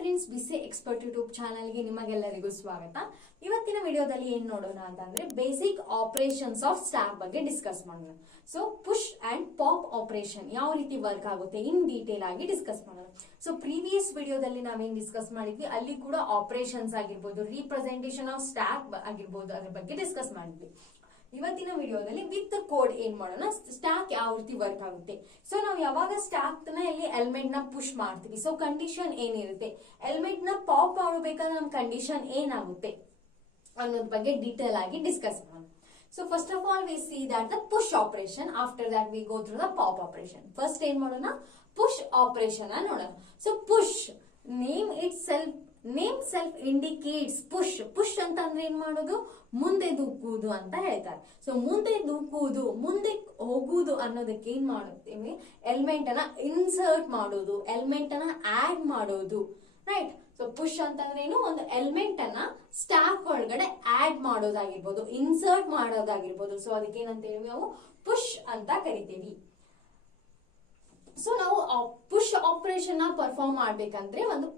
Friends, ಬಿಸಿ expert YouTube ಚಾನಲ್ಗೆ ನಿಮಗೆಲ್ಲರಿಗೂ ಸ್ವಾಗತ. ಇವತ್ತಿನ ವಿಡಿಯೋದಲ್ಲಿ ಏನ್ ನೋಡೋಣ ಅಂತಂದ್ರೆ ಬೇಸಿಕ್ ಆಪರೇಷನ್ಸ್ ಆಫ್ ಸ್ಟ್ಯಾಕ್ ಬಗ್ಗೆ ಡಿಸ್ಕಸ್ ಮಾಡೋಣ. So push and pop operation ಯಾವ ರೀತಿ ವರ್ಕ್ ಆಗುತ್ತೆ ಇನ್ ಡೀಟೇಲ್ ಆಗಿ ಡಿಸ್ಕಸ್ ಮಾಡೋಣ. ಸೊ ಪ್ರೀವಿಯಸ್ ವಿಡಿಯೋದಲ್ಲಿ ನಾವೇನ್ ಡಿಸ್ಕಸ್ ಮಾಡಿದ್ವಿ ಅಲ್ಲಿ ಕೂಡ ಆಪರೇಷನ್ಸ್ ಆಗಿರ್ಬೋದು, ರೀಪ್ರೆಸೆಂಟೇಷನ್ ಆಫ್ ಸ್ಟ್ಯಾಕ್ ಆಗಿರ್ಬೋದು, ಅದ್ರ ಬಗ್ಗೆ ಡಿಸ್ಕಸ್ ಮಾಡಿದ್ವಿ. ಇವತ್ತಿನ ವಿಡಿಯೋದಲ್ಲಿ ವಿತ್ ಕೋಡ್ ಏನ್ ಮಾಡೋಣ, ಸ್ಟ್ಯಾಕ್ ಯಾವ ರೀತಿ ವರ್ಕ್ ಆಗುತ್ತೆ. ಸೊ ನಾವು ಯಾವಾಗ ಸ್ಟ್ಯಾಕ್ ನ ಇಲ್ಲಿ ಎಲಿಮೆಂಟ್ ನ ಪುಷ್ ಮಾಡ್ತೀವಿ, ಸೊ ಕಂಡೀಷನ್ ಏನಿರುತ್ತೆ, ಎಲಿಮೆಂಟ್ ನ ಪಾಪ್ ಮಾಡಬೇಕಾದ್ರೆ ನಮ್ ಕಂಡೀಷನ್ ಏನಾಗುತ್ತೆ ಅನ್ನೋದ್ ಬಗ್ಗೆ ಡೀಟೇಲ್ ಆಗಿ ಡಿಸ್ಕಸ್ ಮಾಡೋಣ. So first of all we see that the push operation, after that we go through the pop operation. First ಏನ್ ಮಾಡೋಣ, ಪುಷ್ ಆಪರೇಷನ್ ನೋಡೋಣ. So push name self indicates push ಅಂತ ಅಂದ್ರೆ ಏನ್ ಮಾಡೋದು, ಮುಂದೆ ದೂಕುವುದು ಅಂತ ಹೇಳ್ತಾರೆ. ಸೊ ಮುಂದೆ ದೂಕುವುದು, ಮುಂದೆ ಹೋಗುವುದು ಅನ್ನೋದಕ್ಕೆ ಏನ್ ಮಾಡುತ್ತೇವೆ, ಎಲಿಮೆಂಟ್ ಅನ್ನ ಇನ್ಸರ್ಟ್ ಮಾಡೋದು, ಎಲಿಮೆಂಟ್ ಅನ್ನ ಆಡ್ ಮಾಡೋದು, ರೈಟ್. ಸೊ ಪುಷ್ ಅಂತಂದ್ರೆ ಏನು, ಒಂದು ಎಲಿಮೆಂಟ್ ಅನ್ನ ಸ್ಟ್ಯಾಕ್ ಒಳಗಡೆ ಆಡ್ ಮಾಡೋದಾಗಿರ್ಬೋದು, ಇನ್ಸರ್ಟ್ ಮಾಡೋದಾಗಿರ್ಬೋದು. ಸೊ ಅದಕ್ಕೆ ಏನಂತೇವಿ ನಾವು ಪುಷ್ ಅಂತ ಕರಿತೀವಿ. ಸೊ ನಾವು ಪುಷ್ ಆಪರೇಷನ್ ನ ಪರ್ಫಾರ್ಮ್ ಮಾಡ್ಬೇಕಂದ್ರೆ ಒಂದು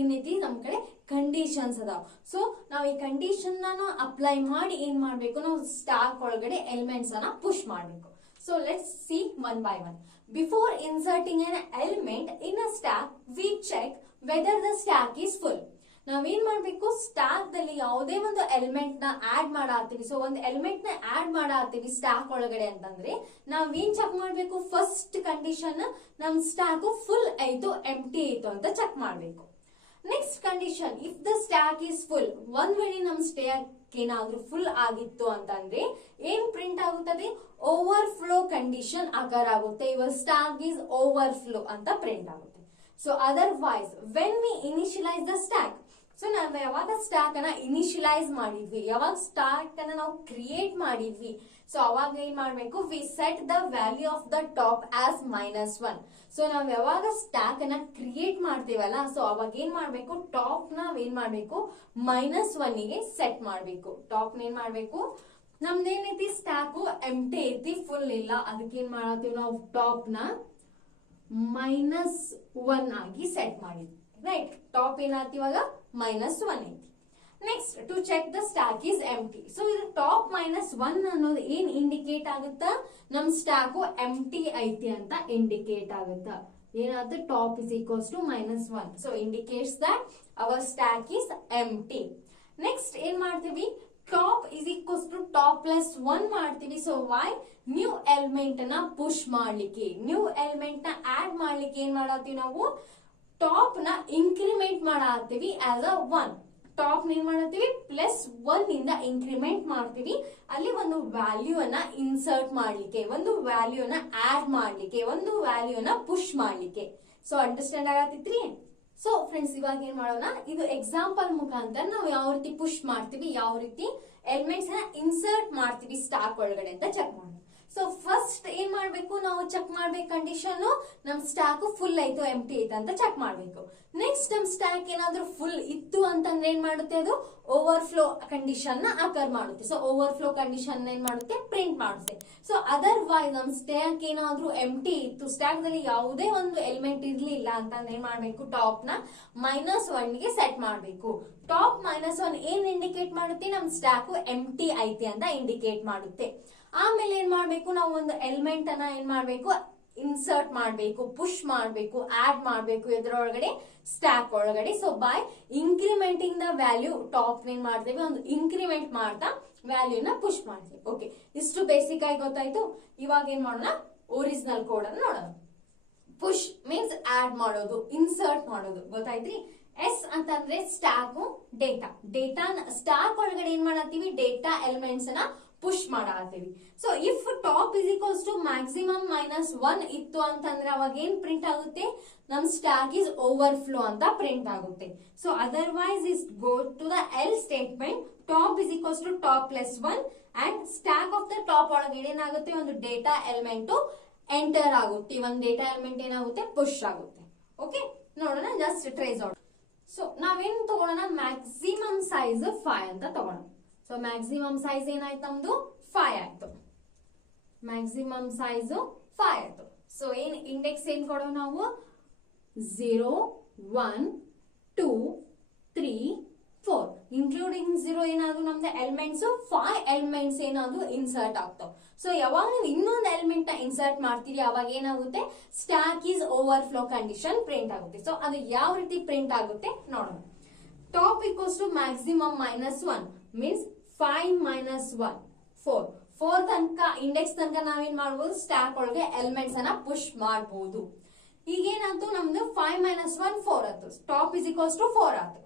ಏನೈತಿ ನಮ್ ಕಡೆ ಕಂಡೀಷನ್ಸ್ ಅದಾವ. ಸೊ ನಾವ್ ಈ ಕಂಡೀಷನ್ ನ ಅಪ್ಲೈ ಮಾಡಿ ಏನ್ ಮಾಡ್ಬೇಕು, ನಾವು ಸ್ಟ್ಯಾಕ್ ಒಳಗಡೆ ಎಲಿಮೆಂಟ್ಸ್ ಅನ್ನ ಪುಷ್ ಮಾಡ್ಬೇಕು. So let's see one by one. Before inserting an element in a stack we check whether the stack is full. ನಾವೇನ್ ಮಾಡ್ಬೇಕು, ಸ್ಟ್ಯಾಕ್ ದಲ್ಲಿ ಯಾವುದೇ ಒಂದು ಎಲಿಮೆಂಟ್ ನ ಆಡ್ ಮಾಡಾತೀವಿ. ಸೊ ಒಂದು ಎಲಿಮೆಂಟ್ ನ ಆಡ್ ಮಾಡಾತೀವಿ ಸ್ಟ್ಯಾಕ್ ಒಳಗಡೆ ಅಂತಂದ್ರೆ ನಾವೇನ್ ಚೆಕ್ ಮಾಡ್ಬೇಕು, ಫಸ್ಟ್ ಕಂಡೀಷನ್ ನಮ್ ಸ್ಟ್ಯಾಕ್ ಫುಲ್ ಆಯ್ತು ಎಂಪ್ಟಿ ಆಯ್ತು ಅಂತ ಚೆಕ್ ಮಾಡ್ಬೇಕು. Next condition, if the stack is full, ಒಂದ್ ವೇಳೆ ನಮ್ ಸ್ಟ್ಯಾಕ್ ಏನಾದ್ರೂ ಫುಲ್ ಆಗಿತ್ತು ಅಂತಂದ್ರೆ ಏನ್ ಪ್ರಿಂಟ್ ಆಗುತ್ತದೆ, ಓವರ್ ಫ್ಲೋ ಕಂಡೀಷನ್ ಅಕರ್ ಆಗುತ್ತೆ. Your stack is over flow ಅಂತ ಪ್ರಿಂಟ್ ಆಗುತ್ತೆ. So otherwise when we initialise the stack, so ನಾವು ಯಾವಾಗ ಸ್ಟ್ಯಾಕ್ ಅನ್ನ ಇನಿಷಿಯಲೈಸ್ ಮಾಡಿದ್ವಿ, ಯಾವಾಗ ಸ್ಟ್ಯಾಕ್ ಅನ್ನ ನಾವು ಕ್ರಿಯೇಟ್ ಮಾಡಿದ್ವಿ, ಸೊ ಅವಾಗ ಏನ್ ಮಾಡ್ಬೇಕು, we set the value of the top as -1. So ನಾವ್ ಯಾವಾಗ ಸ್ಟ್ಯಾಕ್ ಅನ್ನ ಕ್ರಿಯೇಟ್ ಮಾಡ್ತೀವಲ್ಲ, ಸೊ ಅವಾಗ ಏನ್ ಮಾಡ್ಬೇಕು, ಟಾಪ್ ನಾವ್ ಏನ್ ಮಾಡ್ಬೇಕು, -1 ಗೆ ಸೆಟ್ ಮಾಡ್ಬೇಕು. ಟಾಪ್ ಏನ್ ಮಾಡ್ಬೇಕು, ನಮ್ದೇನೈತಿ ಸ್ಟ್ಯಾಕ್ ಎಂಟಿ ಐತಿ, ಫುಲ್ ಇಲ್ಲ, ಅದಕ್ಕೆ ಏನ್ ಮಾಡತ್ತೀವಿ ನಾವು, ಟಾಪ್ ನ -1 ಆಗಿ ಸೆಟ್ ಮಾಡಿದ್ವಿ, ರೈಟ್. ಟಾಪ್ ಏನಾಯ್ತು ಇವಾಗ -1 ಐತಿ. Next to check the stack is empty. So ಇದು ಟಾಪ್ -1 ಅನ್ನೋದು ಏನ್ ಇಂಡಿಕೇಟ್ ಆಗುತ್ತಾ, ನಮ್ ಸ್ಟ್ಯಾಕ್ ಎಂಟಿ ಐತಿ ಅಂತ ಇಂಡಿಕೇಟ್ ಆಗುತ್ತ. ಏನಾಗುತ್ತೆ, top is equals to -1. So indicates that our stack is empty. Next ಏನ್ ಮಾಡ್ತೀವಿ, top is equals to top +1 ಮಾಡ್ತೀವಿ. ಸೊ ವೈ, ನ್ಯೂ ಎಲಿಮೆಂಟ್ ನ ಪುಷ್ ಮಾಡ್ಲಿಕ್ಕೆ, ನ್ಯೂ ಎಲಿಮೆಂಟ್ ನ ಆಡ್ ಮಾಡ್ಲಿಕ್ಕೆ ಏನ್ ಮಾಡತ್ತೀವಿ ನಾವು, ಟಾಪ್ ನ ಇನ್ಕ್ರಿಮೆಂಟ್ ಮಾಡತ್ತೀವಿ ಆಸ್ ಅ 1. ಟಾಪ್ ಏನ್ ಮಾಡತ್ತೀವಿ, +1 ಇಂದ ಇನ್ಕ್ರಿಮೆಂಟ್ ಮಾಡ್ತೀವಿ. ಅಲ್ಲಿ ಒಂದು ವ್ಯಾಲ್ಯೂ ಅನ್ನ ಇನ್ಸರ್ಟ್ ಮಾಡ್ಲಿಕ್ಕೆ, ಒಂದು ವ್ಯಾಲ್ಯೂ ನ ಆಡ್ ಮಾಡ್ಲಿಕ್ಕೆ, ಒಂದು ವ್ಯಾಲ್ಯೂ ನ ಪುಷ್ ಮಾಡ್ಲಿಕ್ಕೆ. ಸೊ ಅಂಡರ್ಸ್ಟ್ಯಾಂಡ್ ಆಗತ್ತಿತ್ರಿ. ಸೊ ಫ್ರೆಂಡ್ಸ್, ಇವಾಗ ಏನ್ ಮಾಡೋಣ, ಇದು ಎಕ್ಸಾಂಪಲ್ ಮುಖಾಂತರ ನಾವು ಯಾವ ರೀತಿ ಪುಷ್ ಮಾಡ್ತೀವಿ, ಯಾವ ರೀತಿ ಎಲಿಮೆಂಟ್ಸ್ ನ ಇನ್ಸರ್ಟ್ ಮಾಡ್ತೀವಿ ಸ್ಟ್ಯಾಕ್ ಒಳಗಡೆ ಅಂತ ಚೆಕ್ ಮಾಡೋಣ. ಸೊ ಫಸ್ಟ್ ಏನ್ ಮಾಡ್ಬೇಕು, ನಾವು ಚೆಕ್ ಮಾಡ್ಬೇಕು ಕಂಡೀಷನ್, ನಮ್ ಸ್ಟ್ಯಾಕ್ ಫುಲ್ ಆಯ್ತು ಎಂಟಿ ಐತೆ ಅಂತ ಚೆಕ್ ಮಾಡ್ಬೇಕು. ನೆಕ್ಸ್ಟ್ ನಮ್ ಸ್ಟ್ಯಾಕ್ ಏನಾದ್ರೂ ಫುಲ್ ಇತ್ತು ಅಂತಂದ್ರೆ ಏನ್ ಮಾಡುತ್ತೆ, ಅದು ಓವರ್ ಫ್ಲೋ ಕಂಡೀಷನ್ ನ ಅಕರ್ ಮಾಡುತ್ತೆ. ಸೊ ಓವರ್ ಫ್ಲೋ ಕಂಡೀಷನ್ ಏನ್ ಮಾಡುತ್ತೆ, ಪ್ರಿಂಟ್ ಮಾಡುತ್ತೆ. ಸೊ ಅದರ್ವೈಸ್ ನಮ್ ಸ್ಟ್ಯಾಕ್ ಏನಾದ್ರೂ ಎಂಟಿ ಇತ್ತು, ಸ್ಟ್ಯಾಕ್ ದಲ್ಲಿ ಯಾವುದೇ ಒಂದು ಎಲಿಮೆಂಟ್ ಇರ್ಲಿಲ್ಲ ಅಂತಂದ್ರೆ ಏನ್ ಮಾಡ್ಬೇಕು, ಟಾಪ್ ನ -1 ಗೆ ಸೆಟ್ ಮಾಡ್ಬೇಕು. ಟಾಪ್ -1 ಏನ್ ಇಂಡಿಕೇಟ್ ಮಾಡುತ್ತೆ, ನಮ್ ಸ್ಟ್ಯಾಕ್ ಎಂಟಿ ಐತಿ ಅಂತ ಇಂಡಿಕೇಟ್ ಮಾಡುತ್ತೆ. ಆಮೇಲೆ ಏನ್ ಮಾಡ್ಬೇಕು, ನಾವು ಒಂದು ಎಲಿಮೆಂಟ್ ಅನ್ನ ಏನ್ ಮಾಡ್ಬೇಕು, ಇನ್ಸರ್ಟ್ ಮಾಡ್ಬೇಕು, ಪುಷ್ ಮಾಡ್ಬೇಕು, ಆಡ್ ಮಾಡ್ಬೇಕು ಇದ್ರೊಳಗಡೆ, ಸ್ಟ್ಯಾಕ್ ಒಳಗಡೆ. So by incrementing the value, top ಏನ್ ಮಾಡ್ತೇವೆ, ಒಂದು ಇನ್ಕ್ರಿಮೆಂಟ್ ಮಾಡ್ತಾ ವ್ಯಾಲ್ಯೂನ ಪುಷ್ ಮಾಡ್ತೀವಿ. ಓಕೆ, ಇಷ್ಟು ಬೇಸಿಕ್ ಆಗಿ ಗೊತ್ತಾಯ್ತು. ಇವಾಗ ಏನ್ ಮಾಡೋಣ, ಒರಿಜಿನಲ್ ಕೋಡ್ ಅನ್ನು ನೋಡೋಣ. ಪುಷ್ ಮೀನ್ಸ್ ಆಡ್ ಮಾಡೋದು, ಇನ್ಸರ್ಟ್ ಮಾಡೋದು, ಗೊತ್ತಾಯ್ತ್ರಿ. ಎಸ್ ಅಂತಂದ್ರೆ ಸ್ಟ್ಯಾಕ್ ಡೇಟಾ ಸ್ಟ್ಯಾಕ್ ಒಳಗಡೆ ಏನ್ ಮಾಡತ್ತೀವಿ, ಡೇಟಾ ಎಲಿಮೆಂಟ್ಸ್ ನ ಪುಷ್ ಮಾಡತ್ತೀವಿ. So if top is equals to maximum -1 ಇತ್ತು ಅಂತಂದ್ರೆ ಅವಾಗ ಏನ್ ಪ್ರಿಂಟ್ ಆಗುತ್ತೆ, ನಮ್ ಸ್ಟ್ಯಾಕ್ ಇಸ್ ಓವರ್ ಫ್ಲೋ ಅಂತ ಪ್ರಿಂಟ್ ಆಗುತ್ತೆ. So otherwise is go to the else statement, top is equals to top +1 and stack of the top ಒಳಗಡೆ ಏನಾಗುತ್ತೆ, ಒಂದು ಡೇಟಾ ಎಲಿಮೆಂಟ್ ಎಂಟರ್ ಆಗುತ್ತೆ, ಒಂದು ಡೇಟಾ ಎಲಿಮೆಂಟ್ ಏನಾಗುತ್ತೆ, ಪುಷ್ ಆಗುತ್ತೆ. ಓಕೆ, ನೋಡೋಣ, ಜಸ್ಟ್ ಟ್ರೇಸ್ ಔಟ್. ಸೊ ನಾವೇನ್ ತಗೊಳ್ಳೋಣ, ಮ್ಯಾಕ್ಸಿಮಮ್ ಸೈಜ್ 5 ಅಂತ ತಗೋಣ. ಸೊ ಮ್ಯಾಕ್ಸಿಮಮ್ ಸೈಜ್ ಏನಾಯ್ತು, ನಮ್ದು 5 ಆಯ್ತು. ಮ್ಯಾಕ್ಸಿಮಮ್ ಸೈಜ್ 5 ಆಯ್ತು. ಸೊ ಏನ್ ಇಂಡೆಕ್ಸ್ ಏನ್ ಕೊಡೋ ನಾವು, 0 1 2 3 4 ಇನ್ಕ್ಲೂಡಿಂಗ್ 0 ಏನಾದ್ರು ನಮ್ದು ಎಲಿಮೆಂಟ್ಸ್ 5 ಎಲಿಮೆಂಟ್ಸ್ ಏನಾದ್ರು ಇನ್ಸರ್ಟ್ ಆಗ್ತಾವ. ಸೊ ಯಾವಾಗ ನೀವು ಇನ್ನೊಂದು ಎಲಿಮೆಂಟ್ ನ ಇನ್ಸರ್ಟ್ ಮಾಡ್ತೀರಿ ಅವಾಗ ಏನಾಗುತ್ತೆ, stack is overflow condition print ಆಗುತ್ತೆ. ಸೊ ಅದು ಯಾವ ರೀತಿ ಪ್ರಿಂಟ್ ಆಗುತ್ತೆ ನೋಡೋಣ. Top equals to maximum -1 means 5 - 1 4 ತನಕ ಇಂಡೆಕ್ಸ್ ತನಕ ನಾವೇನ್ ಮಾಡ್ಬೋದು, ಸ್ಟ್ಯಾಕ್ ಒಳಗೆ ಎಲಿಮೆಂಟ್ಸ್ ಅನ್ನ ಪುಷ್ ಮಾಡಬಹುದು. ಈಗೇನಾಯ್ತು, ನಮ್ದು 5 - 1 4 ಆಯ್ತು. ಟಾಪ್ ಇಸ್ ಈಕ್ವಲ್ಸ್ ಟು 4 ಆಯ್ತು.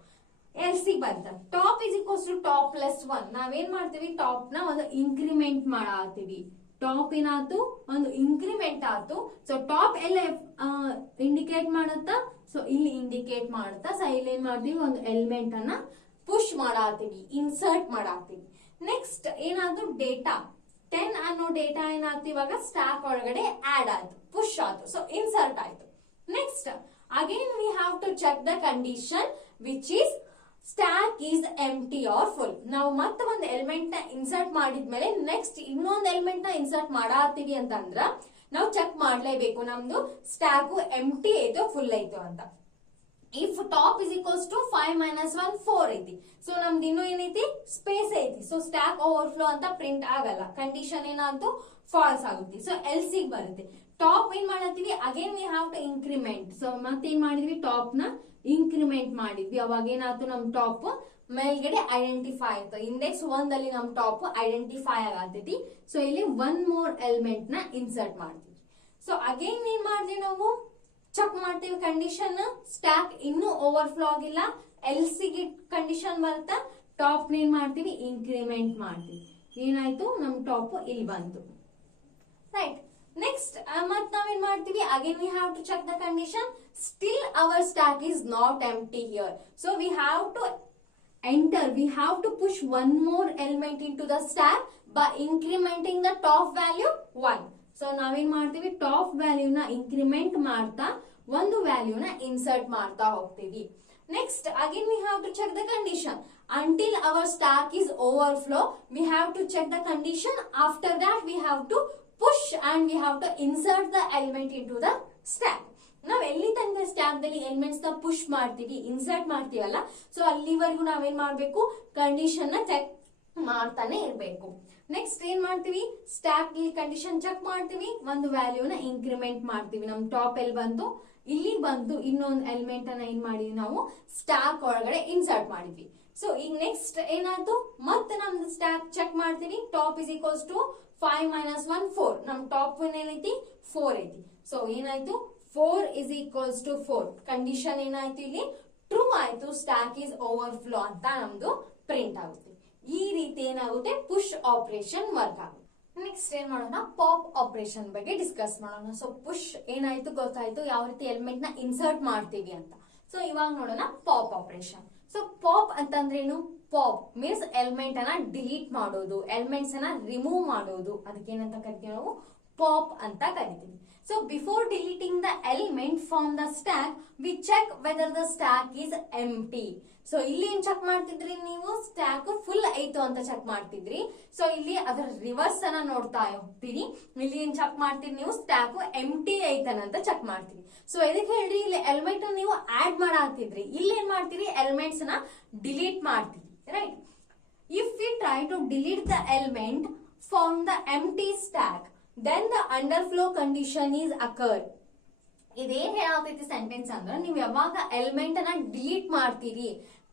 ಎಲ್ಸಿ ಬಂತ top is equals to top plus 1. ನಾವೇನ್ ಮಾಡ್ತೀವಿ, ಟಾಪ್ ನ ಒಂದು ಇನ್ಕ್ರಿಮೆಂಟ್ ಮಾಡಾತೀವಿ. ಟಾಪ್ ಏನಾಯ್ತು, ಒಂದು ಇನ್ಕ್ರಿಮೆಂಟ್ ಆಯ್ತು. ಸೊ ಟಾಪ್ ಎಲ್ಲ ಇಂಡಿಕೇಟ್ ಮಾಡುತ್ತಾ, ಸೊ ಇಲ್ಲಿ ಇಂಡಿಕೇಟ್ ಮಾಡುತ್ತಾ. ಸೊ ಇಲ್ಲಿ ಏನ್ ಮಾಡ್ತೀವಿ, ಒಂದು ಎಲಿಮೆಂಟ್ ಅನ್ನ ಪುಷ್ ಮಾಡಾತೀವಿ, ಇನ್ಸರ್ಟ್ ಮಾಡಾತೀವಿ. ನೆಕ್ಸ್ಟ್ ಏನಾದ್ರು ಡೇಟಾ 10 ಅನ್ನೋ ಡೇಟಾ ಏನಾಯ್ತು, ಇವಾಗ ಸ್ಟ್ಯಾಕ್ ಒಳಗಡೆ ಆಡ್ ಆಯ್ತು, ಪುಷ್ ಆಯ್ತು, ಸೊ ಇನ್ಸರ್ಟ್ ಆಯ್ತು. Next again we have to check the condition which is stack is empty or full. ನಾವು ಮತ್ತೆ ಒಂದು ಎಲಿಮೆಂಟ್ ನ ಇನ್ಸರ್ಟ್ ಮಾಡಿದ್ಮೇಲೆ ನೆಕ್ಸ್ಟ್ ಇನ್ನೊಂದು ಎಲಿಮೆಂಟ್ ನ ಇನ್ಸರ್ಟ್ ಮಾಡಾತೀವಿ ಅಂತಂದ್ರ ನಾವು ಚೆಕ್ ಮಾಡ್ಲೇಬೇಕು ನಮ್ದು ಸ್ಟ್ಯಾಕ್ ಎಂಟಿ ಐತೋ ಫುಲ್ ಐತೋ ಅಂತ. If top is equals to 5 - 1 4 ಐತಿ. ಸೊ ನಮ್ದು ಇನ್ನೂ ಏನೈತಿ, ಸ್ಪೇಸ್ ಐತಿ. ಸೊ ಸ್ಟ್ಯಾಕ್ ಓವರ್ಫ್ಲೋ ಅಂತ ಪ್ರಿಂಟ್ ಆಗಲ್ಲ, ಕಂಡೀಷನ್ ಏನಾಯ್ತು ಫಾಲ್ಸ್ ಆಗುತ್ತೆ. ಸೊ ಎಲ್ಸಿ ಬರುತ್ತೆ. ಟಾಪ್ ಏನ್ ಮಾಡತ್ತೀವಿ, again we have to increment. So ಮತ್ತೇನ್ ಮಾಡಿದ್ವಿ, ಟಾಪ್ ನ ಇನ್ಕ್ರಿಮೆಂಟ್ ಮಾಡಿದ್ವಿ. ಅವಾಗ ಏನಾಯ್ತು, ನಮ್ ಟಾಪ್ ಮೇಲ್ಗಡೆ ಐಡೆಂಟಿಫೈ ಆಯ್ತು. ಇಂಡೆಕ್ಸ್ 1 ಅಲ್ಲಿ ನಮ್ ಟಾಪ್ ಐಡೆಂಟಿಫೈ ಆಗತೈತಿ. ಸೊ ಇಲ್ಲಿ 1 ಮೋರ್ ಎಲಿಮೆಂಟ್ ನ ಇನ್ಸರ್ಟ್ ಮಾಡ್ತೀವಿ. ಸೊ ಅಗೇನ್ ಏನ್ ಮಾಡಿದ್ವಿ, ನಾವು ಚೆಕ್ ಮಾಡ್ತೀವಿ ಕಂಡೀಷನ್, ಸ್ಟ್ಯಾಕ್ ಇನ್ನೂ ಓವರ್ಫ್ಲೋ ಆಗಿಲ್ಲ, ಎಲ್ಸಿ ಕಂಡೀಷನ್ ಬರುತ್ತಾ, ಟಾಪ್ ಏನ್ ಮಾಡ್ತೀವಿ, ಇನ್ಕ್ರಿಮೆಂಟ್ ಮಾಡ್ತೀವಿ. ಏನಾಯ್ತು, ನಮ್ ಟಾಪ್ ಇಲ್ಲಿ ಬಂತು, ರೈಟ್. ನೆಕ್ಸ್ಟ್ ಮತ್ ನಾವೇನ್ ಮಾಡ್ತೀವಿ, again we have to check the condition, still our stack is not empty here. So we have to enter, we have to push 1 more element into the stack by incrementing the top value 1. So ನಾವೇನ್ ಮಾಡ್ತೀವಿ, top value ನ increment ಮಾಡ್ತಾ ಒಂದು value ನ insert ಮಾಡ್ತಾ ಹೋಗ್ತೀವಿ. Next again we have to check the condition until our stack is overflow. We have to check the condition. After that we have to push and we have to insert the element into the stack. ನಾವ್ ಎಲ್ಲಿ ತನಕ stack ದಲ್ಲಿ elements ನ push ಮಾಡ್ತೀವಿ, insert ಮಾಡ್ತೀವಲ್ಲ, so ಅಲ್ಲಿವರೆಗೂ ನಾವೇನ್ ಮಾಡ್ಬೇಕು, ಕಂಡೀಷನ್ ನ ಚೆಕ್ ಮಾಡ್ತಾನೆ ಇರ್ಬೇಕು. ನೆಕ್ಸ್ಟ್ ಏನ್ ಮಾಡ್ತೀವಿ, ಸ್ಟ್ಯಾಕ್ ಕಂಡೀಷನ್ ಚೆಕ್ ಮಾಡ್ತೀವಿ, ಒಂದು ವ್ಯಾಲ್ಯೂನ ಇನ್ಕ್ರಿಮೆಂಟ್ ಮಾಡ್ತೀವಿ. ನಮ್ ಟಾಪ್ ಎಲ್ಲಿ ಬಂತು, ಇಲ್ಲಿ ಬಂತು. ಇನ್ನೊಂದು ಎಲಿಮೆಂಟ್ ಅನ್ನ ಏನ್ ಮಾಡಿದ್ವಿ, ನಾವು ಸ್ಟ್ಯಾಕ್ ಒಳಗಡೆ ಇನ್ಸರ್ಟ್ ಮಾಡಿದ್ವಿ. ಸೊ ಈಗ ನೆಕ್ಸ್ಟ್ ಏನಾಯ್ತು, ಮತ್ತೆ ನಮ್ದು ಸ್ಟ್ಯಾಕ್ ಚೆಕ್ ಮಾಡ್ತೀವಿ. Top is equals to 5 - 1 4. ನಮ್ ಟಾಪ್ ಏನೈತಿ, 4 ಐತಿ. ಸೊ ಏನಾಯ್ತು, 4 is equals to 4. ಕಂಡೀಷನ್ ಏನಾಯ್ತು, ಇಲ್ಲಿ ಟ್ರೂ ಆಯ್ತು, ಸ್ಟ್ಯಾಕ್ ಈಸ್ ಓವರ್ಫ್ಲೋ ಅಂತ ನಮ್ದು ಪ್ರಿಂಟ್ ಆಗುತ್ತೆ. ಈ ರೀತಿ ಏನಾಗುತ್ತೆ, ಪುಷ್ ಆಪರೇಷನ್ ವರ್ಕ್ ಆಗುತ್ತೆ. ನೆಕ್ಸ್ಟ್ ಏನ್ ಮಾಡೋಣ, ಪಾಪ್ ಆಪರೇಷನ್ ಬಗ್ಗೆ ಡಿಸ್ಕಸ್ ಮಾಡೋಣ. ಸೊ ಪುಷ್ ಏನಾಯ್ತು ಗೊತ್ತಾಯ್ತು, ಯಾವ ರೀತಿ ಎಲಿಮೆಂಟ್ ನ ಇನ್ಸರ್ಟ್ ಮಾಡ್ತೀವಿ ಅಂತ. ಸೊ ಇವಾಗ ನೋಡೋಣ ಪಾಪ್ ಆಪರೇಷನ್. ಸೊ ಪಾಪ್ ಅಂತಂದ್ರೆ ಏನು, ಪಾಪ್ ಮೀನ್ಸ್ ಎಲಿಮೆಂಟ್ ಅನ್ನ ಡಿಲೀಟ್ ಮಾಡೋದು, ಎಲಿಮೆಂಟ್ಸ್ ಅನ್ನ ರಿಮೂವ್ ಮಾಡೋದು. ಅದಕ್ಕೆ ಏನಂತ ಕರಿತೀವಿ ನಾವು, ಪಾಪ್ ಅಂತ ಕರಿತೀವಿ. So before deleting the element from the stack we check whether the stack is empty. So ಇಲ್ಲಿ ಏನ್ ಚೆಕ್ ಮಾಡ್ತಿದ್ರಿ ನೀವು, ಸ್ಟ್ಯಾಕ್ ಫುಲ್ ಐತು ಅಂತ ಚೆಕ್ ಮಾಡ್ತಿದ್ರಿ. ಸೊ ಇಲ್ಲಿ ಅದರ ರಿವರ್ಸ್ ಅನ್ನ ನೋಡ್ತಾ ಹೋಗ್ತೀರಿ. ಇಲ್ಲಿ ಏನ್ ಚೆಕ್ ಮಾಡ್ತೀರಿ ನೀವು, ಸ್ಟ್ಯಾಕ್ ಎಂಪ್ಟಿ ಐತನಂತ ಚೆಕ್ ಮಾಡ್ತೀರಿ. ಸೊ ಇದಕ್ಕೆ ಹೇಳ್ರಿ, ಇಲ್ಲಿ ಎಲಿಮೆಂಟ್ ನೀವು ಆಡ್ ಮಾಡಾತಿದ್ರಿ, ಇಲ್ಲಿ ಏನ್ ಮಾಡ್ತೀರಿ, ಎಲಿಮೆಂಟ್ಸ್ ನ ಡಿಲೀಟ್ ಮಾಡ್ತೀರಿ, right. If we try to delete the element from the empty stack then the underflow condition is occur. ಇದೇನ್ ಹೇಳತೈತಿ ಸೆಂಟೆನ್ಸ್ ಅಂದ್ರ, ನೀವು ಯಾವಾಗ ಎಲಿಮೆಂಟ್ ಅನ್ನ ಡಿಲೀಟ್ ಮಾಡ್ತೀರಿ,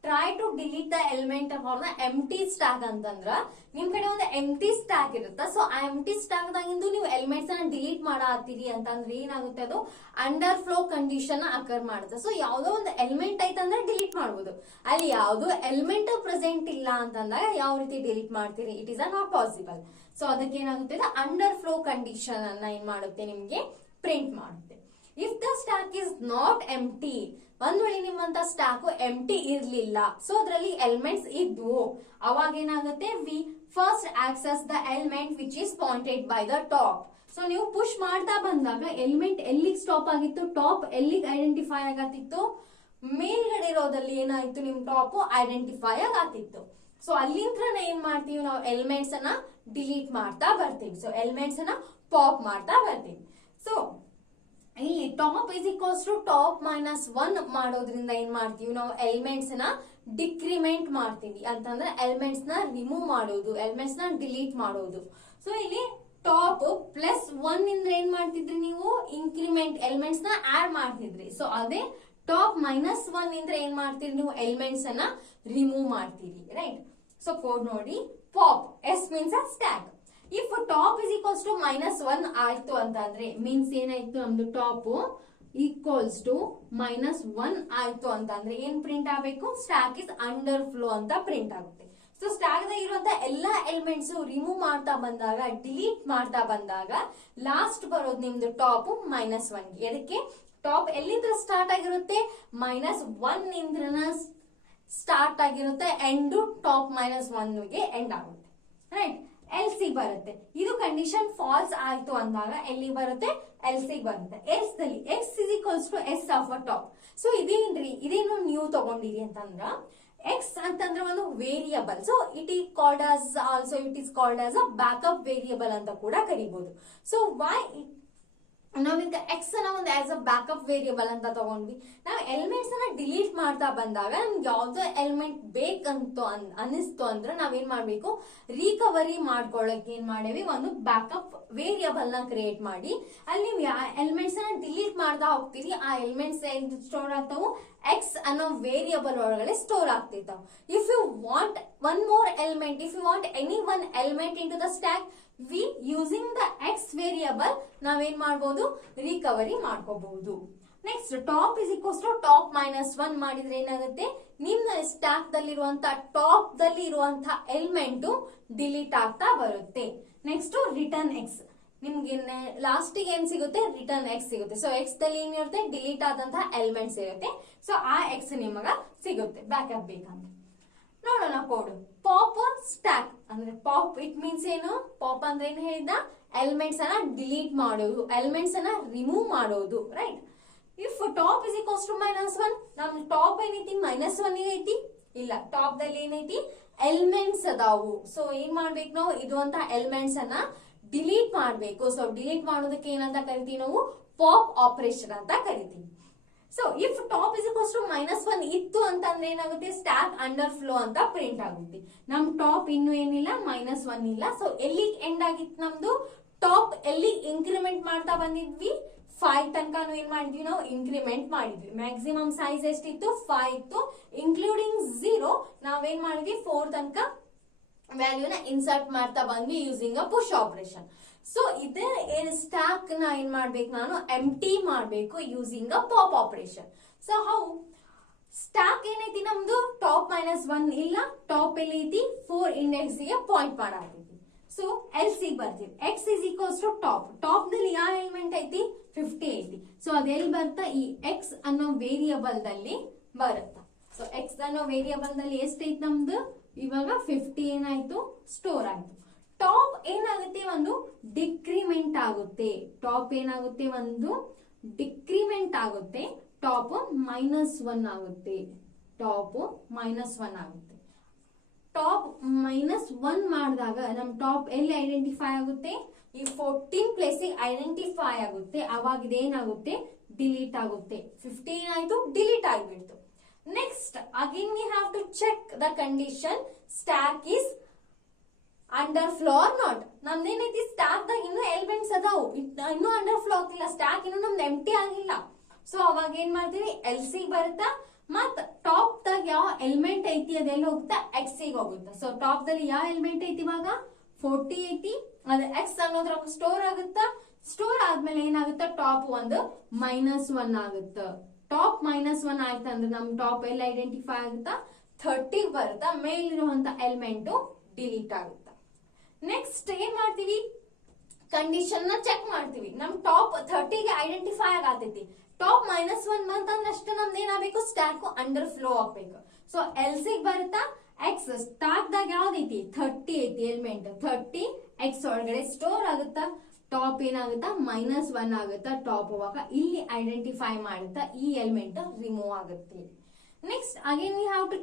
try to delete the element for the empty stack ಅಂತಂದ್ರ, ನಿಮ್ ಕಡೆ ಒಂದು ಎಂಪ್ಟಿ ಸ್ಟ್ಯಾಕ್ ಇರುತ್ತ. ಸೊ ಆ ಎಂಪ್ಟಿ ಸ್ಟ್ಯಾಕ್ ದಾಗಿಂದು ನೀವು ಎಲಿಮೆಂಟ್ಸ್ ಅನ್ನ ಡಿಲೀಟ್ ಮಾಡಾತೀರಿ ಅಂತಂದ್ರೆ ಏನಾಗುತ್ತೆ, ಅದು ಅಂಡರ್ ಫ್ಲೋ ಕಂಡೀಷನ್ ಅಕರ್ ಮಾಡುತ್ತೆ. ಸೊ ಯಾವ್ದೋ ಒಂದು ಎಲಿಮೆಂಟ್ ಐತಂದ್ರೆ ಡಿಲೀಟ್ ಮಾಡಬಹುದು, ಅಲ್ಲಿ ಯಾವ್ದೋ ಎಲಿಮೆಂಟ್ ಪ್ರೆಸೆಂಟ್ ಇಲ್ಲ ಅಂತಂದಾಗ ಯಾವ ರೀತಿ ಡಿಲೀಟ್ ಮಾಡ್ತೀರಿ, it is not possible. So ಅದಕ್ಕೆ ಏನಾಗುತ್ತೆ, ಅಂಡರ್ ಫ್ಲೋ ಕಂಡೀಷನ್ ಅನ್ನ ಏನ್ ಮಾಡುತ್ತೆ, ನಿಮ್ಗೆ ಪ್ರಿಂಟ್ ಮಾಡುತ್ತೆ. If the stack is not empty, ಒಂದ್ ವೇಳೆ ನಿಮ್ಮಂತ ಸ್ಟ್ಯಾಕ್ ಎಂಪ್ಟಿ ಇರ್ಲಿಲ್ಲ, ಸೊ ಅದ್ರಲ್ಲಿ ಎಲಿಮೆಂಟ್ಸ್ ಇದ್ವು, ಅವಾಗ ಏನಾಗುತ್ತೆ, we first access the element which is pointed by the top. So ನೀವು ಪುಷ್ ಮಾಡ್ತಾ ಬಂದಾಗ ಎಲಿಮೆಂಟ್ ಎಲ್ಲಿಗೆ ಸ್ಟಾಪ್ ಆಗಿತ್ತು, ಟಾಪ್ ಎಲ್ಲಿಗೆ ಐಡೆಂಟಿಫೈ ಆಗತ್ತಿತ್ತು, ಮೇಲ್ಗಡೆ ಇರೋದಲ್ಲಿ ಏನಾಯ್ತು, ನಿಮ್ ಟಾಪ್ ಐಡೆಂಟಿಫೈ ಆಗತ್ತಿತ್ತು. ಸೊ ಅಲ್ಲಿಂದ ಏನ್ ಮಾಡ್ತೀವಿ, ನಾವು ಎಲಿಮೆಂಟ್ಸ್ ಅನ್ನ ಡಿಲೀಟ್ ಮಾಡ್ತಾ ಬರ್ತೀವಿ. ಸೊ ಎಲಿಮೆಂಟ್ಸ್ ಅನ್ನ ಪಾಪ್ ಮಾಡ್ತಾ ಬರ್ತೀವಿ. ಸೊ ಇಲ್ಲಿ top is equals to top minus 1 ಮಾಡೋದ್ರಿಂದ ಏನ್ ಮಾಡ್ತೀವಿ ನಾವು ಎಲಿಮೆಂಟ್ಸ್ ನ ಡಿಕ್ರಿಮೆಂಟ್ ಮಾಡ್ತೀವಿ, ಅಂತಂದ್ರೆ ಎಲಿಮೆಂಟ್ಸ್ ನ ರಿಮೂವ್ ಮಾಡೋದು, ಎಲಿಮೆಂಟ್ಸ್ ನ ಡಿಲೀಟ್ ಮಾಡೋದು. ಸೊ ಇಲ್ಲಿ ಟಾಪ್ ಪ್ಲಸ್ 1 ಇಂದ ಏನ್ ಮಾಡ್ತಿದ್ರಿ ನೀವು ಇನ್ಕ್ರಿಮೆಂಟ್ ಎಲಿಮೆಂಟ್ಸ್ ನ ಆಡ್ ಮಾಡ್ತಿದ್ರಿ. ಸೊ ಅದೇ ಟಾಪ್ ಮೈನಸ್ 1 ಇಂದ ಏನ್ ಮಾಡ್ತೀರಿ ನೀವು ಎಲಿಮೆಂಟ್ಸ್ ಅನ್ನ ರಿಮೂವ್ ಮಾಡ್ತೀರಿ, ರೈಟ್. ಸೊ ಕೋಡ್ ನೋಡಿ, pop S means stack. If top is equals to minus 1 ಆಯ್ತು ಅಂತಂದ್ರೆ ಮೀನ್ಸ್ ಏನಾಯ್ತು, ನಮ್ದು ಟಾಪ್ ಈಕ್ವಲ್ಸ್ ಟು ಮೈನಸ್ 1 ಆಯ್ತು ಅಂತಂದ್ರೆ ಏನ್ ಪ್ರಿಂಟ್ ಆಗಬೇಕು, ಸ್ಟ್ಯಾಕ್ ಇಸ್ ಅಂಡರ್ ಫ್ಲೋ ಅಂತ ಪ್ರಿಂಟ್ ಆಗುತ್ತೆ. ಸೊ ಸ್ಟ್ಯಾಕ್ ದಾಗ ಇರುವಂತ ಎಲ್ಲಾ ಎಲಿಮೆಂಟ್ಸ್ ರಿಮೂವ್ ಮಾಡ್ತಾ ಬಂದಾಗ, ಡಿಲೀಟ್ ಮಾಡ್ತಾ ಬಂದಾಗ ಲಾಸ್ಟ್ ಬರೋದು ನಿಮ್ದು ಟಾಪ್ ಮೈನಸ್ 1. ಅದಕ್ಕೆ ಟಾಪ್ ಎಲ್ಲಿಂದ ಸ್ಟಾರ್ಟ್ ಆಗಿರುತ್ತೆ, ಮೈನಸ್ 1 ಇಂದ ಸ್ಟಾರ್ಟ್ ಆಗಿರುತ್ತೆ, ಎಂಡ್ ಟಾಪ್ ಮೈನಸ್ 1 ಗೆ ಎಂಡ್ ಆಗುತ್ತೆ, ರೈಟ್. ಎಲ್ ಸಿ ಬರುತ್ತೆ. ಇದು ಕಂಡೀಷನ್ ಫಾಲ್ಸ್ ಆಯ್ತು ಅಂದಾಗ ಎಲ್ಲಿ ಬರುತ್ತೆ, ಎಲ್ ಸಿ ಬರುತ್ತೆ. ಎಸ್ ದಲ್ಲಿ X is equals to S of a top. So ಇದೇನು ನೀವು ತಗೊಂಡಿರಿ ಅಂತಂದ್ರ, ಎಕ್ಸ್ ಅಂತಂದ್ರೆ ಒಂದು variable. So it is called as also it is called as a backup variable ಅಂತ ಕೂಡ ಕರಿಬಹುದು. ಸೊ ವೈ ನಾವೀಗ ಎಕ್ಸ್ ಅನ್ನ ಒಂದು ಆಸ್ ಅ ಬ್ಯಾಕಪ್ ವೇರಿಯಬಲ್ ಅಂತ ತಗೊಂಡ್ವಿ. ನಾವು ಎಲಿಮೆಂಟ್ಸ್ ಅನ್ನ ಡಿಲೀಟ್ ಮಾಡ್ತಾ ಬಂದಾಗ ನಮ್ಗೆ ಯಾವ್ದೋ ಎಲಿಮೆಂಟ್ ಬೇಕಂತ ಅನಿಸ್ತು ಅಂದ್ರೆ ನಾವೇನ್ ಮಾಡ್ಬೇಕು, ರಿಕವರಿ ಮಾಡ್ಕೊಳ್ಳಕ್ ಏನ್ ಮಾಡೇವಿ, ಒಂದು ಬ್ಯಾಕಪ್ ವೇರಿಯಬಲ್ ನ ಕ್ರಿಯೇಟ್ ಮಾಡಿ ಅಲ್ಲಿ ನೀವು ಎಲಿಮೆಂಟ್ಸ್ ಅನ್ನ ಡಿಲೀಟ್ ಮಾಡ್ತಾ ಹೋಗ್ತೀರಿ. ಆ ಎಲಿಮೆಂಟ್ಸ್ ಸ್ಟೋರ್ ಆಗ್ತಾವು ಎಕ್ಸ್ ಅನ್ನೋ ವೇರಿಯಬಲ್ ಒಳಗಡೆ ಸ್ಟೋರ್ ಆಗ್ತಿರ್ತಾವ. If you want one more element, if you want any one element into the stack, we using the X variable ನಾವೇನ್ ಮಾಡಬಹುದು, ರಿಕವರಿ ಮಾಡ್ಕೋಬಹುದು. Next top is equals to top minus 1 ಮಾಡಿದ್ರೆ ಏನಾಗುತ್ತೆ, ನಿಮ್ಮ stack ದಲ್ಲಿರುವಂತ top ದಲ್ಲಿ ಇರುವಂತ element delete ಆಗ್ತಾ ಬರುತ್ತೆ. ನೆಕ್ಸ್ಟ್ ರಿಟರ್ನ್ ಎಕ್ಸ್, ನಿಮ್ಗೆ ಲಾಸ್ಟ್ ಏನ್ ಸಿಗುತ್ತೆ, ರಿಟರ್ನ್ ಎಕ್ಸ್ ಸಿಗುತ್ತೆ. ಸೊ ಎಕ್ಸ್ ದಲ್ಲಿ ಏನಿರುತ್ತೆ, ಡಿಲೀಟ್ ಆದಂತಹ ಎಲಿಮೆಂಟ್ಸ್ ಇರುತ್ತೆ. ಸೊ ಆ ಎಕ್ಸ್ ನಿಮಗ ಸಿಗುತ್ತೆ ಬ್ಯಾಕಪ್ ಬೇಕಂದ್ರೆ. ನೋಡೋಣ ಕೋಡ್. ಪಾಪ್ ಸ್ಟ್ಯಾಕ್ ಅಂದ್ರೆ ಪಾಪ್ ಇಟ್ ಮೀನ್ಸ್ ಏನು, ಪಾಪ್ ಅಂದ್ರೆ ಏನು ಹೇಳಿದ, ಎಲಿಮೆಂಟ್ಸ್ ಅನ್ನ ಡಿಲೀಟ್ ಮಾಡೋದು, ಎಲಿಮೆಂಟ್ಸ್ ಅನ್ನ ರಿಮೂವ್ ಮಾಡೋದು, right. If top is equals to minus 1, ನಮ್ ಟಾಪ್ ಏನೈತಿ ಮೈನಸ್ 1 ಐತಿ, ಇಲ್ಲ ಟಾಪ್ ದಲ್ಲಿ ಏನೈತಿ ಎಲಿಮೆಂಟ್ಸ್ ಅದಾವು. ಸೊ ಏನ್ ಮಾಡ್ಬೇಕು ನಾವು, ಇದು ಅಂತ ಎಲಿಮೆಂಟ್ಸ್ ಅನ್ನ ಡಿಲೀಟ್ ಮಾಡ್ಬೇಕು. ಸೊ ಡಿಲೀಟ್ ಮಾಡೋದಕ್ಕೆ ಏನಂತ ಕರಿತೀವಿ ನಾವು, ಪಾಪ್ ಆಪರೇಷನ್ ಅಂತ ಕರಿತೀವಿ. So if top is equals to minus 1 ಇತ್ತು ಅಂತಂದ್ರೆ ಏನಾಗುತ್ತೆ, ಸ್ಟ್ಯಾಕ್ ಅಂಡರ್ ಫ್ಲೋ ಅಂತ ಪ್ರಿಂಟ್ ಆಗುತ್ತೆ. ನಮ್ ಟಾಪ್ ಇನ್ನು ಏನಿಲ್ಲ, ಮೈನಸ್ 1 ಇಲ್ಲ. ಸೊ ಎಲ್ಲಿ ಎಂಡ್ ಆಗಿತ್ತು ನಮ್ದು ಟಾಪ್, ಎಲ್ಲಿ ಇನ್ಕ್ರಿಮೆಂಟ್ ಮಾಡ್ತಾ ಬಂದಿದ್ವಿ, 5 ತನಕ ಏನ್ ಮಾಡಿದ್ವಿ ನಾವು, ಇನ್ಕ್ರಿಮೆಂಟ್ ಮಾಡಿದ್ವಿ. ಮ್ಯಾಕ್ಸಿಮಮ್ ಸೈಜ್ ಎಷ್ಟಿತ್ತು, 5 ಇತ್ತು, ಇನ್ಕ್ಲೂಡಿಂಗ್ 0 ನಾವೇನ್ ಮಾಡಿದ್ವಿ, 4 ತನಕ ವ್ಯಾಲ್ಯೂನ ಇನ್ಸರ್ಟ್ ಮಾಡ್ತಾ ಬಂದ್ವಿ using a push operation. So ಇದೇ ಸ್ಟ್ಯಾಕ್ ನ ಏನ್ ಮಾಡ್ಬೇಕು, ನಾನು ಎಂಟಿ ಮಾಡ್ಬೇಕು using a pop operation. So how, stack ಏನೈತಿ ನಮ್ದು ಟಾಪ್ ಮೈನಸ್ 1 ಇಲ್ಲ, ಟಾಪ್ ಎಲ್ಲಿ ಐತಿ 4 ಇಂಡೆಕ್ಸ್ ಗೆ ಪಾಯಿಂಟ್ ಮಾಡಾಕೈತಿ. ಸೊ ಎಲ್ ಸಿ ಬರ್ತೀವಿ, X is equals to top, top ದಲ್ಲಿ ಯಾವ ಎಲಿಮೆಂಟ್ ಐತಿ, 50 ಐತಿ. ಸೊ ಅದೆಲ್ಲಿ ಬರ್ತಾ, ಈ ಎಕ್ಸ್ ಅನ್ನೋ ವೇರಿಯಬಲ್ ದಲ್ಲಿ ಬರುತ್ತ. ಸೊ ಎಕ್ಸ್ ಅನ್ನೋ ವೇರಿಯಬಲ್ ದಲ್ಲಿ ಎಷ್ಟೈತಿ ನಮ್ದು, ಇವಾಗ 50 ಏನಾಯ್ತು, ಸ್ಟೋರ್ ಆಯ್ತು. ಟಾಪ್ ಏನಾಗುತ್ತೆ, ಒಂದು ಡಿಕ್ರಿಮೆಂಟ್ ಆಗುತ್ತೆ. ಟಾಪ್ ಏನಾಗುತ್ತೆ, ಒಂದು ಡಿಕ್ರಿಮೆಂಟ್ ಆಗುತ್ತೆ. ಟಾಪ್ ಮೈನಸ್ 1 ಆಗುತ್ತೆ. ಟಾಪ್ ಮೈನಸ್ 1 ಆಗುತ್ತೆ. ಟಾಪ್ ಮೈನಸ್ 1 ಮಾಡಿದಾಗ ನಮ್ ಟಾಪ್ ಎಲ್ಲಿ ಐಡೆಂಟಿಫೈ ಆಗುತ್ತೆ, ಈ 14 ಪ್ಲೇಸ್ ಐಡೆಂಟಿಫೈ ಆಗುತ್ತೆ. ಅವಾಗ ಇದೇನಾಗುತ್ತೆ, ಡಿಲೀಟ್ ಆಗುತ್ತೆ. 15 ಆಯ್ತು, ಡಿಲೀಟ್ ಆಗಿಬಿಡ್ತು. Next again we have to check the condition, stack is underflow or not. ನಮ್ದೇನೈತಿ, ಸ್ಟ್ಯಾಕ್ ದಾಗ ಇನ್ನೂ ಎಲಿಮೆಂಟ್ಸ್ ಅದಾವು, ಇನ್ನೂ ಅಂಡರ್ ಫ್ಲೋ ಆಗ್ತಿಲ್ಲ, ಸ್ಟ್ಯಾಕ್ ಇನ್ನೂ ನಮ್ದು ಎಂಟಿ ಆಗಿಲ್ಲ. ಸೊ ಅವಾಗ ಏನ್ ಮಾಡ್ತೀವಿ, ಎಲ್ ಸಿ ಬರುತ್ತಾ, ಮತ್ ಟಾಪ್ ದಾಗ ಯಾವ ಎಲಿಮೆಂಟ್ ಐತಿ ಅದೆಲ್ಲ ಹೋಗುತ್ತಾ, ಎಕ್ಸ್ ಗೆ ಹೋಗುತ್ತಾ. ಸೊ ಟಾಪ್ ದಲ್ಲಿ ಯಾವ ಎಲಿಮೆಂಟ್ ಐತಿ, ಇವಾಗ 40 ಐತಿ, ಅದು ಎಕ್ಸ್ ಅನ್ನೋದ್ರ ಸ್ಟೋರ್ ಆಗುತ್ತಾ. ಸ್ಟೋರ್ ಆದ್ಮೇಲೆ ಏನಾಗುತ್ತಾ, ಟಾಪ್ ಒಂದು ಮೈನಸ್ 1 ಆಗುತ್ತ. ಟಾಪ್ ಮೈನಸ್ 1 ಆಯ್ತು ಅಂದ್ರೆ ನಮ್ ಟಾಪ್ ಎಲ್ಲಿ ಐಡೆಂಟಿಫೈ ಆಗುತ್ತಾ, 30 ಬರುತ್ತಾ. ಮೇಲಿರುವಂತ ಎಲಿಮೆಂಟ್ ಡಿಲೀಟ್ ಆಗುತ್ತಾ. ನೆಕ್ಸ್ಟ್ ಏನ್ ಮಾಡ್ತೀವಿ, ಕಂಡೀಷನ್ ನ ಚೆಕ್ ಮಾಡ್ತೀವಿ. ನಮ್ ಟಾಪ್ 30 ಗೆ ಐಡೆಂಟಿಫೈ ಆಗತೈತಿ. ಟಾಪ್ ಮೈನಸ್ 1 ಬಂತಂದ್ರೆ ಅಷ್ಟು ನಮ್ದು ಏನಾಗಬೇಕು, ಸ್ಟ್ಯಾಕ್ ಅಂಡರ್ ಫ್ಲೋ ಆಗ್ಬೇಕು. ಸೊ ಎಲ್ ಸಿ ಬರುತ್ತಾ, ಎಕ್ಸ್ ಸ್ಟಾಕ್ ದಾಗ ಯಾವ್ದೈತಿ, 30 ಐತಿ ಎಲಿಮೆಂಟ್, 30 ಎಕ್ಸ್ ಒಳಗಡೆ ಸ್ಟೋರ್ ಆಗುತ್ತಾ. ಟಾಪ್ ಏನಾಗುತ್ತಾ, ಮೈನಸ್ 1 ಆಗುತ್ತಾ. ಟಾಪ್ ಅವಾಗ ಇಲ್ಲಿ ಐಡೆಂಟಿಫೈ ಮಾಡುತ್ತಾ, ಈ ಎಲಿಮೆಂಟ್ ರಿಮೂವ್ ಆಗುತ್ತೆ. Next, again we have to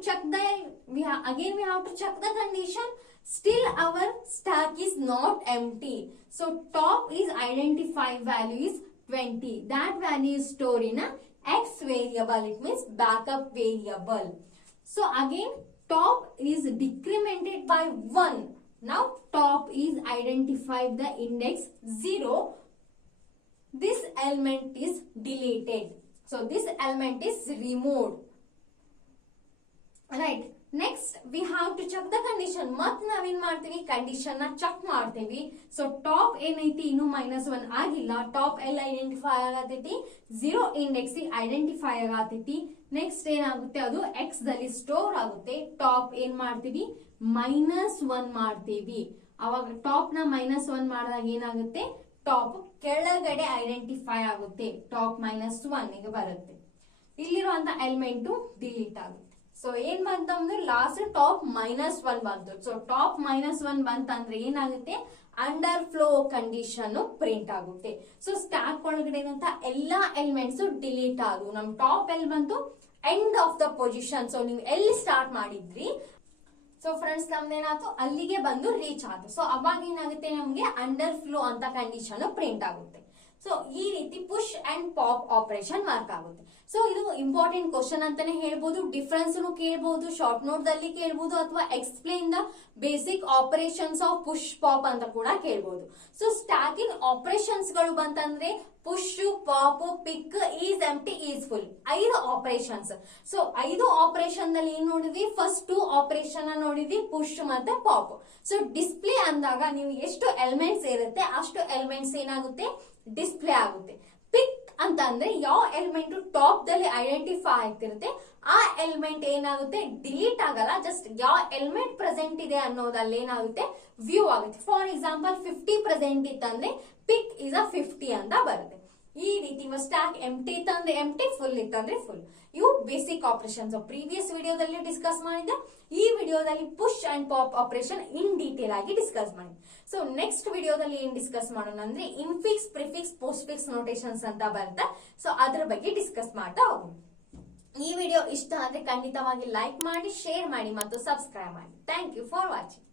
check the condition. Still our stack is not empty. So top is identified value is 20. That value is stored in a x variable. It means backup variable. So again, top is decremented by 1. Now top is identified the index 0. This element is deleted. So this element is removed. Right. Next we have to check the condition. ಮತ್ ನಾವೇನ್ ಮಾಡ್ತೀವಿ, condition ನ check ಮಾಡ್ತೀವಿ. So top ಏನೈತಿ ಇನ್ನು -1 ಆಗಿಲ್ಲ. Top ಎಲ್ಲ identify ಆಗತೈತಿ, 0 ಇಂಡೆಕ್ಸ್ ಐಡೆಂಟಿಫೈ ಆಗತೈತಿ. ನೆಕ್ಸ್ಟ್ ಏನಾಗುತ್ತೆ, ಅದು ಎಕ್ಸ್ ದಲ್ಲಿ ಸ್ಟೋರ್ ಆಗುತ್ತೆ. ಟಾಪ್ ಏನ್ ಮಾಡ್ತೀವಿ, -1 ಮಾಡ್ತೀವಿ. ಅವಾಗ ಟಾಪ್ ನ -1 ಮಾಡಿದಾಗ ಏನಾಗುತ್ತೆ, ಟಾಪ್ ಕೆಳಗಡೆ ಐಡೆಂಟಿಫೈ ಆಗುತ್ತೆ. ಟಾಪ್ -1 ಗೆ ಬರುತ್ತೆ. ಇಲ್ಲಿರುವಂತ ಎಲಿಮೆಂಟ್ ಡಿಲೀಟ್ ಆಗುತ್ತೆ. ಸೊ ಏನ್ ಬಂತಂದ್ರೆ ಲಾಸ್ಟ್ ಟಾಪ್ -1 ಬಂತು. ಸೊ ಟಾಪ್ -1 ಬಂತಂದ್ರೆ ಏನಾಗುತ್ತೆ, ಅಂಡರ್ ಫ್ಲೋ ಕಂಡೀಷನ್ ಪ್ರಿಂಟ್ ಆಗುತ್ತೆ. ಸೊ ಸ್ಟ್ಯಾಕ್ ಒಳಗಡೆ ಇರುವಂತ ಎಲ್ಲಾ ಎಲಿಮೆಂಟ್ಸ್ ಡಿಲೀಟ್ ಆದವು. ನಮ್ ಟಾಪ್ ಎಲ್ಲಿ ಬಂತು, end of the position. So ನೀವು ಎಲ್ಲಿ ಸ್ಟಾರ್ಟ್ ಮಾಡಿದ್ರಿ, ಸೊ ಫ್ರೆಂಡ್ಸ್ ನಮ್ದೇನಾಯ್ತು, ಅಲ್ಲಿಗೆ ಬಂದು ರೀಚ್ ಆಯ್ತು. ಸೊ ಅವಾಗ ಏನಾಗುತ್ತೆ, ನಮ್ಗೆ ಅಂಡರ್ ಫ್ಲೋ ಅಂತ ಕಂಡೀಷನ್ ಪ್ರಿಂಟ್ ಆಗುತ್ತೆ. ಸೊ ಈ ರೀತಿ push and pop operation work ಆಗುತ್ತೆ. ಸೊ ಇದು ಇಂಪಾರ್ಟೆಂಟ್ ಕ್ವಶನ್ ಅಂತಾನೆ ಹೇಳ್ಬೋದು. ಡಿಫರೆನ್ಸ್ ಕೇಳ್ಬೋದು, ಶಾರ್ಟ್ ನೋಟ್ ದಲ್ಲಿ ಕೇಳ್ಬೋದು, ಅಥವಾ explain the basic operations of push pop ಅಂತ ಕೂಡ ಕೇಳ್ಬೋದು. ಸೊ ಸ್ಟ್ಯಾಕಿಂಗ್ ಆಪರೇಷನ್ಸ್ ಗಳು ಬಂತಂದ್ರೆ push, pop, pick, is empty, is full, 5 operations. So 5 operation ದಲ್ಲಿ ಏನ್ ನೋಡಿದ್ವಿ, ಫಸ್ಟ್ 2 ಆಪರೇಷನ್ ನೋಡಿದ್ವಿ, ಪುಷ್ ಮತ್ತೆ ಪಾಪ್. ಸೊ ಡಿಸ್ಪ್ಲೇ ಅಂದಾಗ ನೀವು ಎಷ್ಟು ಎಲಿಮೆಂಟ್ಸ್ ಇರುತ್ತೆ ಅಷ್ಟು ಎಲಿಮೆಂಟ್ಸ್ ಏನಾಗುತ್ತೆ, ಡಿಸ್ಪ್ಲೇ ಆಗುತ್ತೆ. ಪಿಕ್ ಅಂತ ಅಂದ್ರೆ ಯಾವ ಎಲಿಮೆಂಟ್ ಟಾಪ್ ದಲ್ಲಿ ಐಡೆಂಟಿಫೈ ಆಗ್ತಿರುತ್ತೆ ಆ ಎಲಿಮೆಂಟ್ ಏನಾಗುತ್ತೆ, ಡಿಲೀಟ್ ಆಗಲ್ಲ. ಜಸ್ಟ್ ಯಾವ ಎಲಿಮೆಂಟ್ ಪ್ರೆಸೆಂಟ್ ಇದೆ ಅನ್ನೋದಲ್ಲಿ ಏನಾಗುತ್ತೆ, ವ್ಯೂ ಆಗುತ್ತೆ. ಫಾರ್ ಎಕ್ಸಾಂಪಲ್ 50 ಪ್ರೆಸೆಂಟ್ ಇತ್ತಂದ್ರೆ ಪಿಕ್ ಇಸ್ ಅ 50 ಅಂತ ಬರುತ್ತೆ. ಈ ರೀತಿ ಸ್ಟ್ಯಾಕ್ ಎಂಟಿ ಇತ್ತಂದ್ರೆ ಎಂಟಿ, ಫುಲ್ ಇತ್ತಂದ್ರೆ ಫುಲ್. ಇವು ಬೇಸಿಕ್ ಆಪರೇಷನ್ಸ್. ಪ್ರೀವಿಯಸ್ ವಿಡಿಯೋದಲ್ಲಿ ಡಿಸ್ಕಸ್ ಮಾಡಿದ್ದೆ. ಈ ವಿಡಿಯೋದಲ್ಲಿ push and pop operation in detail ಆಗಿ ಡಿಸ್ಕಸ್ ಮಾಡಿ. ಸೊ ನೆಕ್ಸ್ಟ್ ವಿಡಿಯೋದಲ್ಲಿ ಏನ್ ಡಿಸ್ಕಸ್ ಮಾಡೋಣ ಅಂದ್ರೆ ಇನ್ಫಿಕ್ಸ್, ಪ್ರಿಫಿಕ್ಸ್, ಪೋಸ್ಟ್ ಫಿಕ್ಸ್ ನೋಟೇಷನ್ಸ್ ಅಂತ ಬರುತ್ತೆ. ಸೊ ಅದ್ರ ಬಗ್ಗೆ ಡಿಸ್ಕಸ್ ಮಾಡ್ತಾ ಹೋಗೋಣ. ಈ ವಿಡಿಯೋ ಇಷ್ಟ ಆದ್ರೆ ಖಂಡಿತವಾಗಿ ಲೈಕ್ ಮಾಡಿ, ಶೇರ್ ಮಾಡಿ ಮತ್ತು ಸಬ್ಸ್ಕ್ರೈಬ್ ಮಾಡಿ. Thank you for watching.